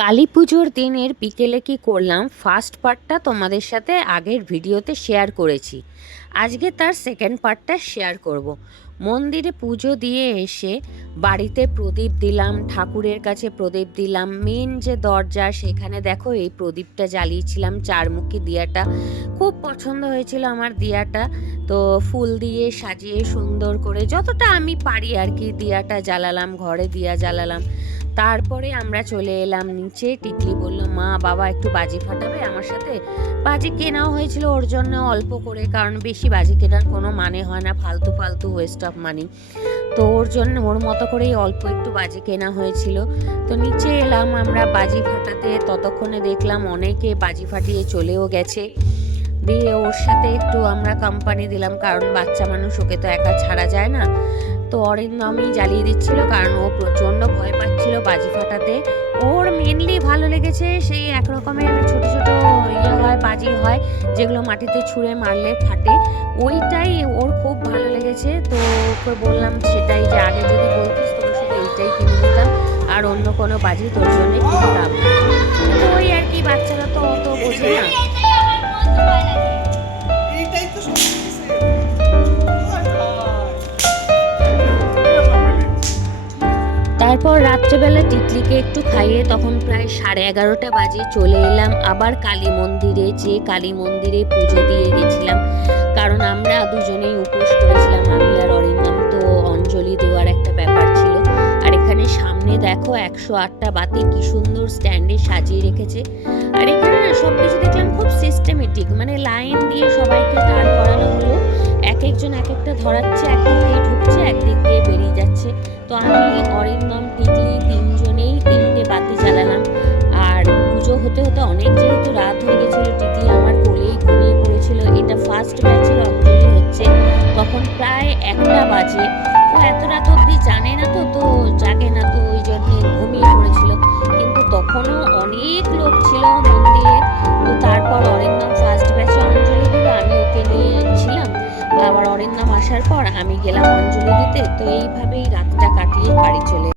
কালী পুজোর দিনের বিকেলে কি করলাম? ফার্স্ট পার্টটা তোমাদের সাথে আগের ভিডিওতে শেয়ার করেছি। আজকে তার সেকেন্ড পার্টটা শেয়ার করব। মন্দিরে পুজো দিয়ে এসে বাড়িতে প্রদীপ দিলাম, ঠাকুরের কাছে প্রদীপ দিলাম মেন যে দরজা সেখানে দেখো এই প্রদীপটা জ্বালিয়েছিলাম, চারমুখী দিয়াটা। খুব পছন্দ হয়েছিল আমার দিয়াটা। তো ফুল দিয়ে সাজিয়ে সুন্দর করে যতটা আমি পারি আর কি দিয়াটা জ্বালালাম, ঘরে দিয়া জ্বালালাম। তারপরে আমরা চলে এলাম নিচে। টিকলি বলল, মা, বাবা একটু বাজি ফাটাবে আমার সাথে? বাজি কেনাও হয়েছিল ওর জন্য অল্প করে, কারণ বেশি বাজি কেনার কোনো মানে হয় না, ফালতু ফালতু ওয়েস্ট অফ মানি তো ওর জন্য, ওর মতো করেই অল্প একটু বাজি কেনা হয়েছিল। তো নিচে এলাম আমরা বাজি ফাটাতে। ততক্ষণে দেখলাম অনেকে বাজি ফাটিয়ে চলেও গেছে। দিয়ে ওর সাথে একটু আমরা কোম্পানি দিলাম, কারণ বাচ্চা মানুষ, ওকে তো একা ছাড়া যায় না। তো অরিন্দমই জ্বালিয়ে দিচ্ছিল, কারণ ও প্রচণ্ড ভয় পাচ্ছিল বাজি ফাটাতে। ওর মেনলি ভালো লেগেছে সেই এক রকমের ছোট ছোট ইয়ে হয়, বাজি হয়, যেগুলো মাটিতে ছুঁড়ে মারলে ফাটে। ওইটাই ওর খুব ভালো লেগেছে, তো ওকে বললাম সেটাই যে আগে যদি বলতিস তোর শুধু এইটাই কিনে দিতাম আর অন্য কোনো বাজি তোর জন্য কিনতাম তো ওই আর কি, বাচ্চারা তো অত বোঝে না। তারপর রাত্রেবেলা টিকলিকে একটু খাইয়ে তখন প্রায় সাড়ে এগারোটা বাজে চলে এলাম আবার কালী মন্দিরে, যে কালী মন্দিরে পুজো দিয়ে গেছিলাম। কারণ আমরা দুজনেই উপোস করেছিলাম, আমি আর অরিন্দম। তো অঞ্জলি দেওয়ার একটা ব্যাপার ছিল। আর এখানে সামনে দেখো একশো আটটা বাতি কি সুন্দর স্ট্যান্ডে সাজিয়ে রেখেছে। আর এখানে না সব কিছু দেখলাম খুব সিস্টেমেটিক মানে লাইন দিয়ে সবাইকে দাঁড় করানো হলো। এক একজন এক একটা ধরাচ্ছে একদিক দিয়ে ঢুকছে একদিক দিয়ে বেরিয়ে যাচ্ছে। তো আমি অরিন্দম টিকলি, তিনজনেই তিনটে বাতি চালালাম আর পুজো হতে হতে অনেক যেহেতু রাত হয়ে গেছিল, টিকলি আমার কোলেই ঘুমিয়ে পড়েছিল। এটা ফার্স্ট ব্যাচের অঞ্জলি হচ্ছে। তখন প্রায় একটা বাজে। ও এত রাত অবধি জানে না তো তো জাগে না তো, ওই জন্যে ঘুমিয়ে আবার নাম আসার পর আমি গেলাম অঞ্জলি দিতে। তো এইভাবেই রাতটা কাটিয়ে বাড়ি চলে